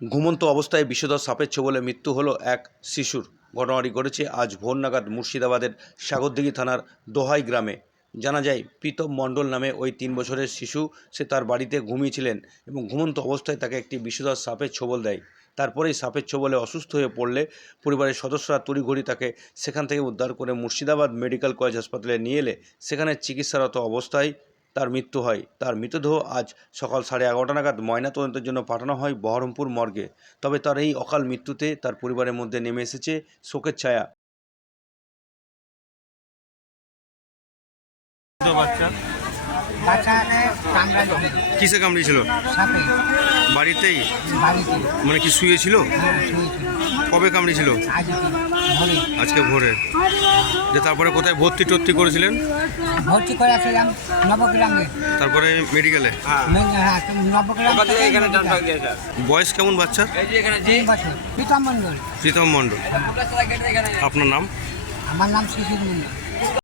ঘুমন্ত অবস্থায় বিষধর সাপের ছোবলে মৃত্যু হলো এক শিশুর। ঘটনাটি ঘটেছে আজ ভোর নাগাদ মুর্শিদাবাদের সাগরদিঘি থানার দোহাই গ্রামে। জানা যায়, প্রীতম মণ্ডল নামে ওই তিন বছরের শিশু, সে তার বাড়িতে ঘুমিয়েছিলেন এবং ঘুমন্ত অবস্থায় তাকে একটি বিষধর সাপের ছোবল দেয়। তারপরেই সাপের ছোবলে অসুস্থ হয়ে পড়লে পরিবারের সদস্যরা তড়িঘড়ি তাকে সেখান থেকে উদ্ধার করে মুর্শিদাবাদ মেডিকেল কলেজ হাসপাতালে নিয়ে এলে। সেখানে চিকিৎসারত অবস্থায় তার মৃত্যু হয়। তার মৃতদেহ আজ সকাল সাড়ে এগারোটা নাগাদ ময়নাতদন্তের জন্য পাঠানো হয় বহরমপুর মর্গে। তবে তার এই অকাল মৃত্যুতে তার পরিবারের মধ্যে নেমে এসেছে শোকের ছায়া। বাচ্চা। কিসে কামড়িয়েছিল? বাড়িতেই? মানে কি শুয়েছিল? হ্যাঁ কবে কামড়িয়েছিল? আজকে ভোরে। যে তারপরে কোথায় ভর্তি টর্তি করেছিলেন? ভর্তি করেছিলাম নবগ্রামে। তারপরে মেডিকেলে? হ্যাঁ। থেকে বয়স কেমন বছর। প্রীতম মণ্ডল। প্রীতম মণ্ডল। আপনার নাম? আমার নাম শিশির মণ্ডল।